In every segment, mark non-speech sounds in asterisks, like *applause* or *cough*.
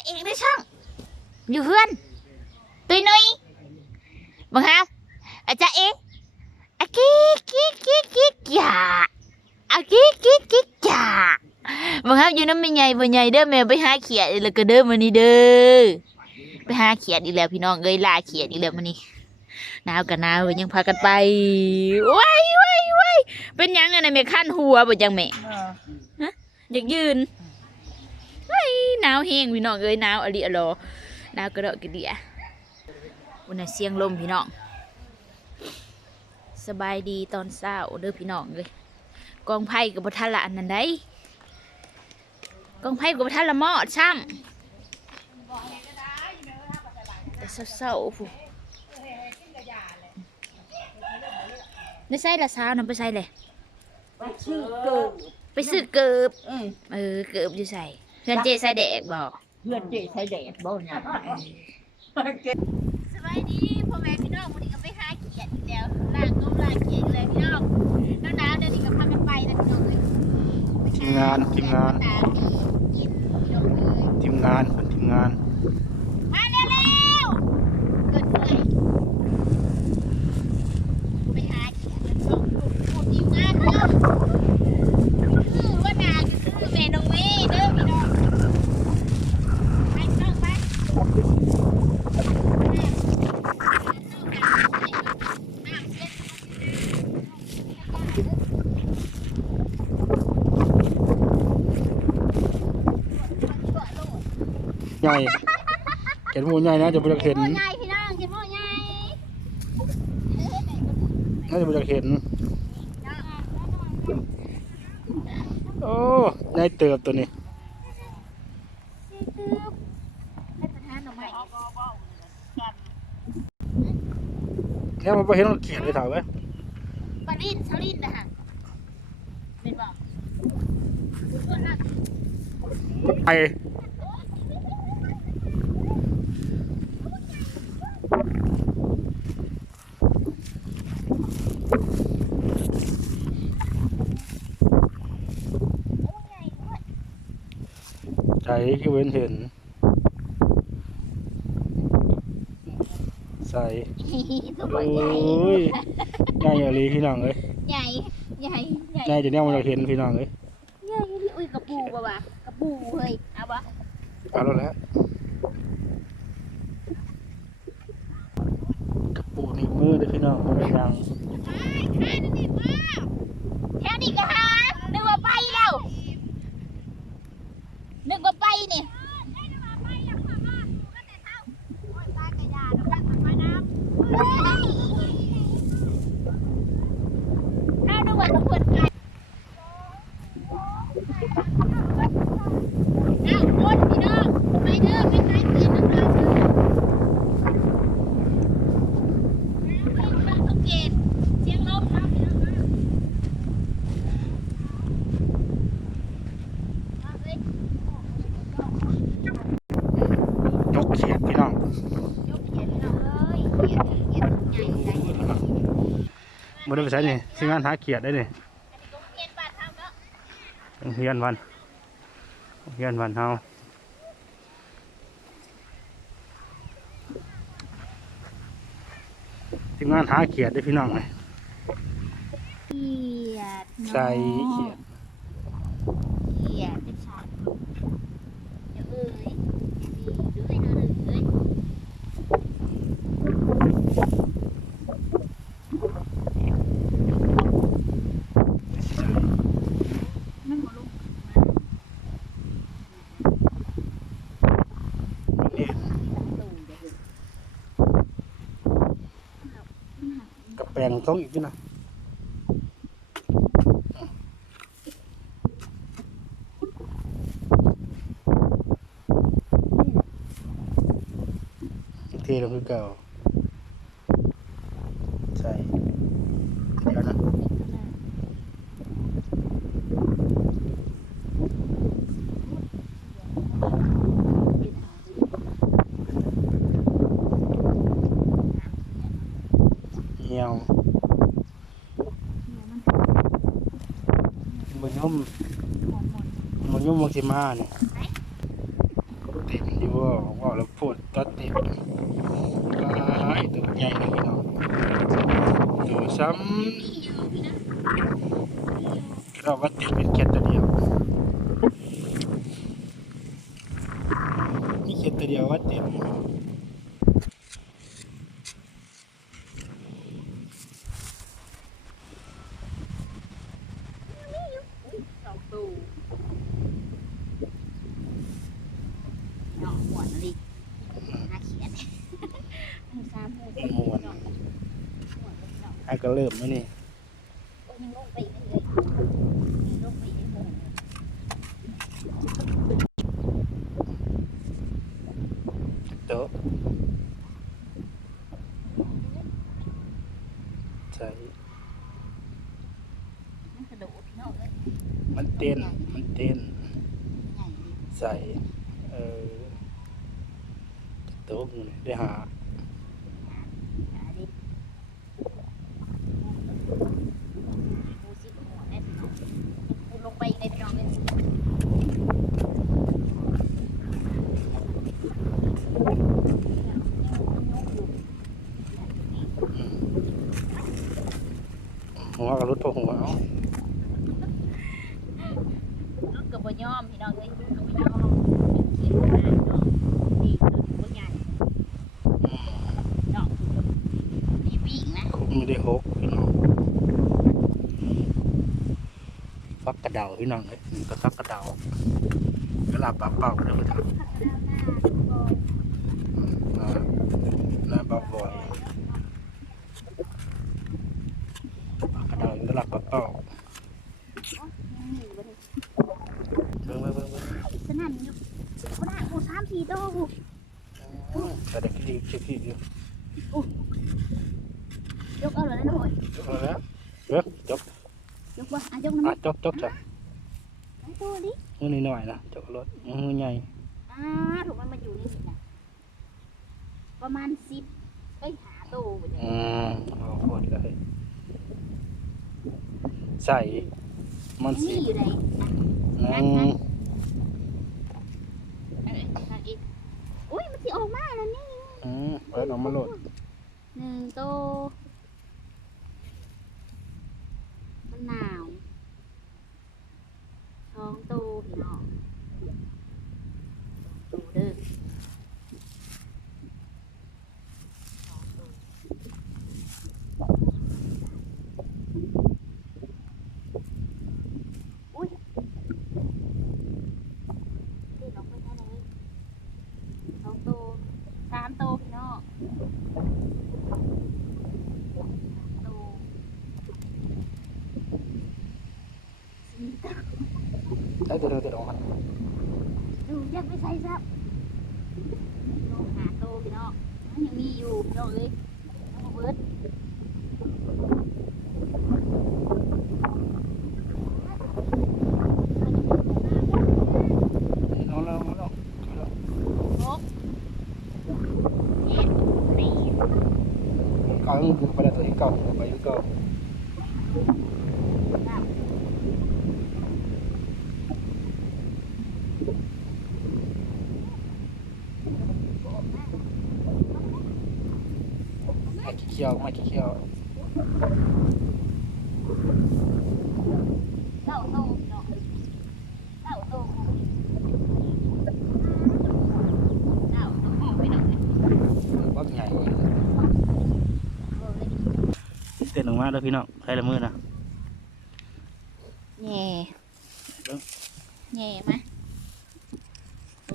ระเอกในช่องอยู่เพื่อนตุยนุยบังคับอาจารย์เออากิ๊กกิ๊กกิ๊กกิ๊กอย่าอากิ๊กกิ๊กกิ๊กจ่าบังคับอยู่น้ำไม่ใหญ่บ่ใหญ่เด้อแม่ไปหาเขียดอีกแล้วก็เด้อมานี่เด้อไปหาเขียดอีกแล้วพี่น้องเอ้ยลาเขียดอีกแล้วมานี่หนาวกันหนาวยังพากันไปว้ายว้ายว้ายเป็นยังไงนะแม่ขั้นหัวบ่จังแม่อยากยืน ฮ้ยหนาวแห้งพี่น้องเอ้ยหนาวอะลิอะลอหนาวกระเดาะกระเดียวันนี้เสียงลมพี่น้อง สบายดีตอนเช้าเด้อพี่น้องเลยกองไผ่กับบัทันละอันนั้นได้กองไผ่กับบัทันละหมอดซ้ำแต่เศร้าๆผู้ไม่ใช่ละเช้านํไปใส่เลยชื่อเกิดไปซื้อเกิบเออเออเกือบอยู่ใส่เพื่อนเจใส่แดกบอกเพื่อนเจ๊ใช้แดดบ่เนี่ยสบายดีพ่อแม่พี่น้องวันนี้ก็ไปหาเขียดอีกแล้วล่างก็ล่างเขียดอีกแล้วพี่น้องแล้วน้ำเดี๋ยวนี้ก็พากันไปนะพี่น้องเลยทีมงานทีมงานตามดีกินพี่น้องเลยทีมงานคนทีมงาน มาเร็วๆเกิดเหนื่อยไปหาเขียดกันสองคนพูดทีมงานเนาะคือว่านาคือแม่น้องเมย์เด้อพี่น้องไปพี่น้องไป ให ญ่เห็นหมูใหญ่นะจะไปเห็นหม้อใหญ่พี่น้องกินหม้อใหญ่น่าจะไปเห็น โอ้ใหญ่เติบตัวนี้ให้ประธานหน่อไม้แค่มาไปเห็นเราเขียนเลยถามไว้ปลาลิ้นชาลิ้นนะฮะเป็นบอกไป คือเว้นเห็น ใส่ตัวโอ้ใหญ่ยใหญ่อะไรพี่น้องเอ้ยใหญ่ใหญ่ใหญ่ใหญ่จะเนี่ยมันจะเห็นพี่น้องเอ้ยใหญ่ที่อุ้ยกระปูปะวะกระปูเฮ้ยเอาปะเอาแล้วแหละกระปูนี่มือเด้อพี่น้องมันเป็นยัง แค่นี้ก็หานึกว่าไปแล้วนึกว่าไปนี่ถ้านึกว่าต้องเปิดไก่อ้าวคนพี่น้องไปเด้อไปขายเสือน้ำเราเด้อสังเกตเสียงลมครับพี่น้องนะเอาเลย ยกเขียดพี่น้อง ยกเขียนพี่น้องเอ้ยเขียนเขียนใหญ่เลยอันนี้ มันได้ไป ใช้นี่ที่งานหาเขียดได้นี่ก็เขียนบาททำแล้วเฮียนวันเฮียนวันเฮาที่งานหาเขียดได้อพี่น้องเลยเขียดใส่เขียด เขียดเป็นสัตว์เดี๋ยวเอ้ยดูให้ดูหน่อยเอ้ยมันบ่ลง นี่กับแป ลงต้องอีกนะเทลงคือเก่าใช่แล้วนะเหี่ยว มันยุ่มมันยุ่มมันสิมาเนี่ยเต็มอยู่ว่าว่าแล้วพูดตัดเต็มไอ้ตัวใหญ่เลยพี่น้องตัวซ้ำเราว่าติดเป็นแค่ตัวเดียวนี่แค่ตัวเดียวว่าเต็ม สองตู้เนาะหมวนอะไรหาเขียนสามหก มันม่วน ไอ้ ก็เริ่มแล้วนี่ยังลงไปไม่เลยยังลงไปไม่เลยโต๊ะใส่มันเต้น มันเต้น ใส่ เออโต๊ะได้หา หาดิดูสิหัวแน่นอนกูลงไปในพี่น้องเลย หัวกับรถพวกหัวเอา รถกับบย่อมพี่น้องเลยรถกับบย่อมขี่รถมาเนาะดีคือบ่ใหญ่เนาะมีวิ่งนะ คุมไม่ได้หกพี่น้องฟักกระเดาพี่น้องเลยนี่ก็ฟักกระเดาเวลาปากเป่าก็ได้ไปทำอ่าหน้าบาบอยปากกระเดาเวลาปากเป่าเบิ่งเบิ่งเบิ่งเบิ่งสนั่นอยู่บ่ได้กูสามสี่โตกูอืมแต่เด็กที่ที่ที่อยู่ยกเอาเลยนะหน่อยจบแล้วเบิ่งจบยกบ่อะยกน้ำ อะมันจบจบจ้ะตัวดิมือนิดหน่อยนะจบรถมือใหญ่อ่าถูกมันมาอยู่นี่นะประมาณสิบเอ้ยหาโตไปเลยอืมเอาโคตรเลยใส่มันนี่สิอยู่ไหนอืมเอ้ยทางอีกอุ้ยมันสิออกมาแล้วนี่อืมเปิดออกมาโหลดหนึ่งโตมันหนาวสองโตพี่น้องโตเด้อสองโตอุ้ยเด็ดออกไปได้ไหนสองโตสามโตพี่น้อง ดูสีตา ใส่ตัวเดียวตัวดียวมันดูยังไม่ใส่ซับลหาโตพี่น้องมันยังมีอยู่พี่น้องเลยเอามาเบิด นี่น้องเราน้องเรา หกเจ็ดสี่ เก่าคือไปแล้วตัวที่เก่าไปอยู่เก่า เก้า ไม่ขี้เคี้ยวไม่ขี้เคี้ยว เก้าโตพี่น้องเก้าโตเก้า โตพี่น้องเลยบักใหญ่เอาเลยเต้นออกมาแล้วพี่น้องใครละมือนะแง่แง่มา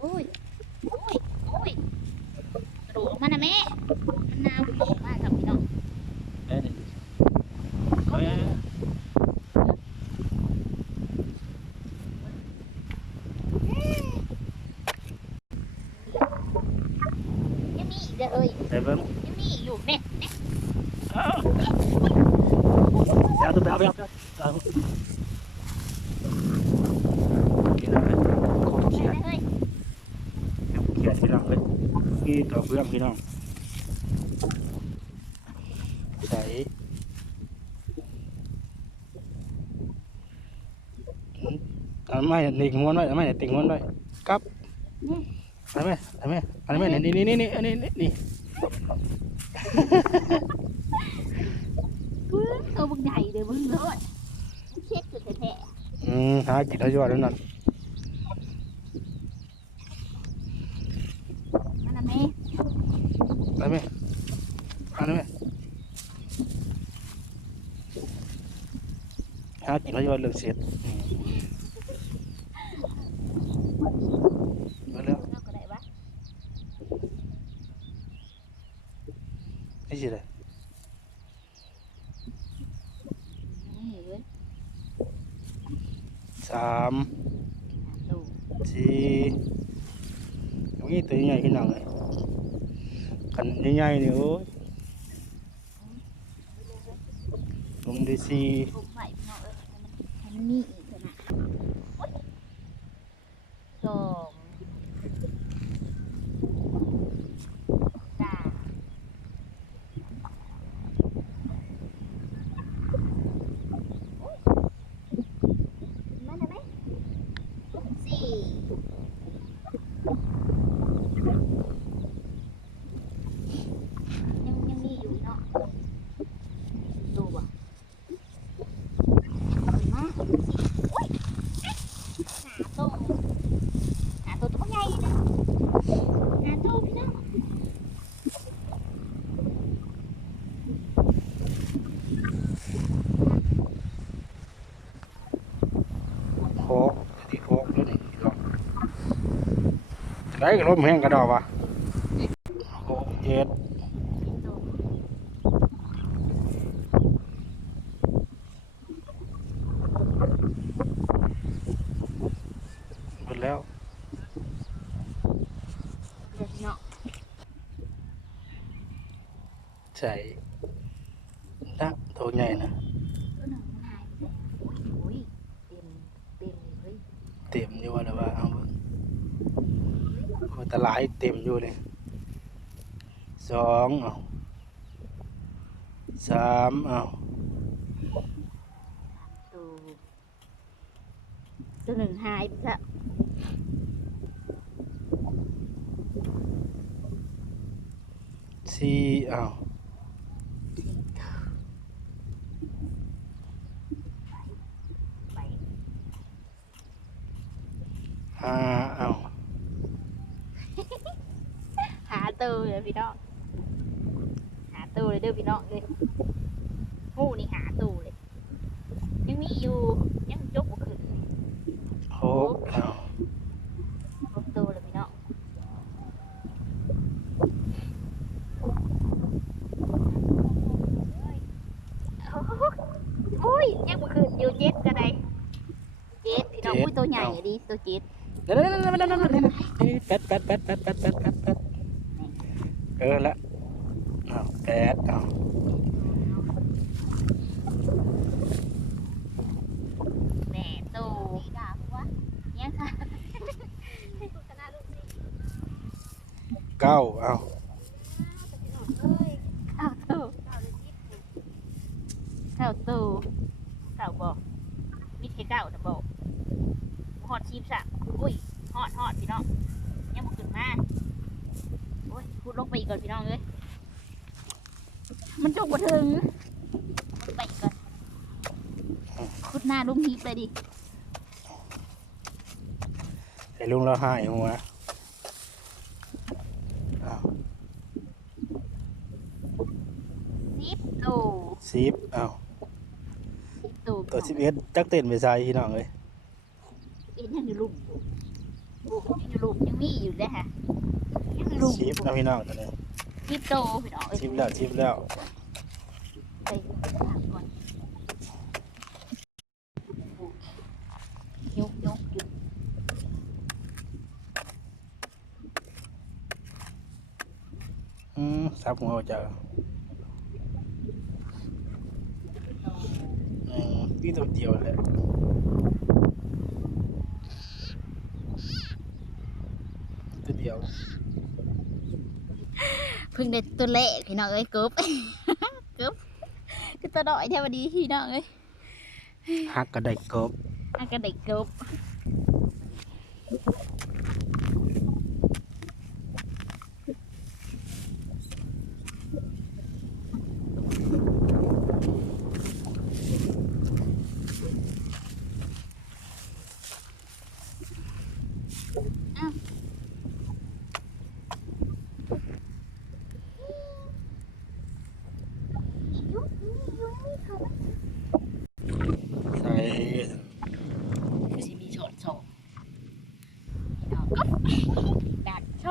โอ้ย โอ้ย โอ้ยกระโดดออกมานะแม่ มันนาวออกมากับพี่น้อง เอ้ยเอ้ย ยังมีอีกเด้อเอ้ย ไปเบิ้ง ยังมีอีกอยู่เนี่ยเนี่ย เอาตัวไปเอาไปเอาไปเอากินอะไรขอเขียน เอ้ย เขียนพี่น้องเลย นี่ต่อเพื่อนพี่น้องใส่เอาไม่หนีหัวหน่อยเอาไม่ติ่งหัวหน่อยกับอันนี้อันนี้อันนี้นี่นี่นี่นี่อันนี้นี่นี่เพิ่งตัวบึงใหญ่เลยบึงเลยเช็ดจุดแท้อืมหากินทยอยแล้วนั่นๆนั่น ได้ไหมอะไรไหมหากิโลยอดเลือเสีย ขันใหญ่ๆนี่โอ้ยลงได้สี่ ให้มันมีอีก ได้กับลมแห้งกระดอกวะโคกเจ็ดโตหมดแล้วเดี๋ยวพี่น้องใส่นะตัวใหญ่นะ ตัวหนึ่งมันหายไปแล้วโอ้ยเต็มเต็มเลย เต็มอยู่ว่าแล้วว่าเอาเบิ่งโอ้ยแตหลายเต็มอยู่เลยสองเอาสามเอาตัวตัวหนึ่งหายไปแล้วสี่เอา ไป ห้าเอา หาตัวเลยพี่น้องหาตัวเลยเด้อพี่น้องเลยงูนี่หาตัวเลยยังมีอยู่ยังจกบ่ขึ้น หกเอา ครบตัวเลยพี่น้องอุ้ยยังบ่ขึ้นอยู่เจ็ดก็ได้เจ็ดพี่น้อง อุ้ยตัวใหญ่อะดิตัวเจ็ดเดี๋ยวเดี๋ยวเดี๋ยวเดี๋ยวเดี๋ยวเดี๋ยวเดี๋ยวแปดแปดแปดแปดแปดแปดแปดแปดเออละเอาแปดเอาแม่ตัวกาบวะยังค่ะเก้าเอา ข้าวตู้ข้าวตู้ข้าวบอกมิดแค่เก้านะบอกหอดชีพสะอุ้ยหอดหอดพี่น้องยังบ่ขึ้นมาโอ้ยพูดลงไปอีกก่อนพี่น้องเลยมันจก บ่ถึงลงไปอีกก่อนขุดหน้าลุงฮีบไปดิไอ้ลุงเราหายหัวเอาสิบตู้สิบเอาสิบตู้ตัวสิบเอ็ดจักเต้นไปใส่พี่น้องเลยเอ็นยังอยู่ลุมโอ้ยังอยู่ลุมยังมีอยู่เลยฮะยังอยู่ลุมสิบนะพี่น้องตัวนี้สิบโตพี่น้องเอ้ยสิบแล้วสิบแล้ว tay làm con nhúc sao cũng ngồi chờ. Ừ, tí tôi chiều lại. Tôi chiều. Phương đây tôi lệ thì nó ấy cướp *laughs* คือตัวน้อยแท้วันนี้พี่น้องเอ้ยหักกระไดกบอากระเด็กกบ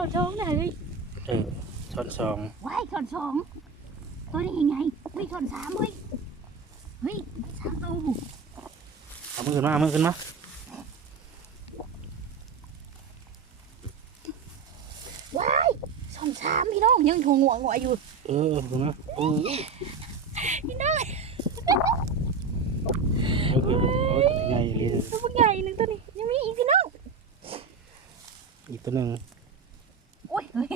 อนสองนะเฮ้ย เออช้อน สองว้ายช้อนสองตัวนี้ยังไงเฮ้ยช้อนสามเฮ้ยเฮ้ยสามตัวเอามือขึ้นมาเอามือขึ้นมาว้ายช้อนสามพี่น้องยังหัวงัวงัวอยู่ เออเอาขึ้นมาเออพี่น้องเอาขึ้นเอาใหญ่เลยตัวใหญ่หนึ่งตัวนี้ยังมีอีกพี่น้องอีกตัวหนึ่ง โอ้ยเฮ้ย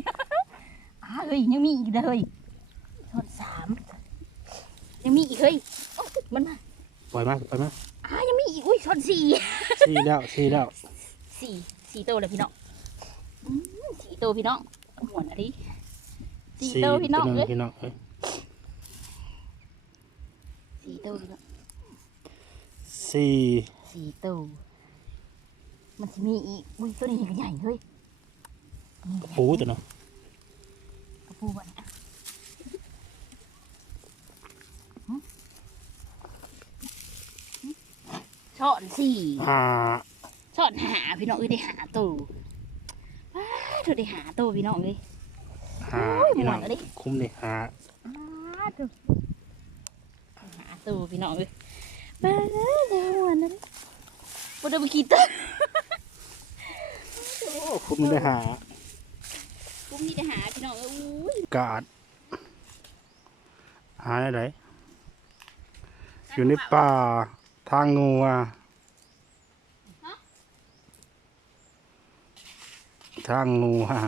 อ่าเฮ้ยยังมีอีกเด้อเฮ้ยช้อนสามยังมีอีกเฮ้ยโอ๊ยมันมาปล่อยมาปล่อยมาอ่ายังมีอีกอุ้ยช้อนสี่สี่แล้วสี่แล้วสี่สี่ตัวเลยพี่น้องอืมสี่ตัวพี่น้องหมวนอะไรสี่ตัวพี่น้องหเลนึ่ยพี่น้องเอ้ยสี่ตัวพี่น้องสี่สี่ตัวมันจะมีอีกอุ้ยตัวนี้ก็ใหญ่เฮ้ยนี่ปูตัวเนาะกระ ปูบอนอะหึหึช้อนสี่ห้าช้อนหาพี่น้องเอ้ยได้หาตัวว้าเธอได้หาตัวพี่น้องเลยห้าโอ้ยพี่น้องหมดแล้วดิคุ้มเลยห้าอ้าตัวหาตัวพี่น้องเลยบ้าเดี๋ยววันนั้นบ่ได้ไปกินตัวโอ้คุ้มได้ห้า กูมีแต่หาพี่น้องเอ้ยอุ้ยกาด หาได้ไหนอยู่ในป่าทางงูอะทางงูอะ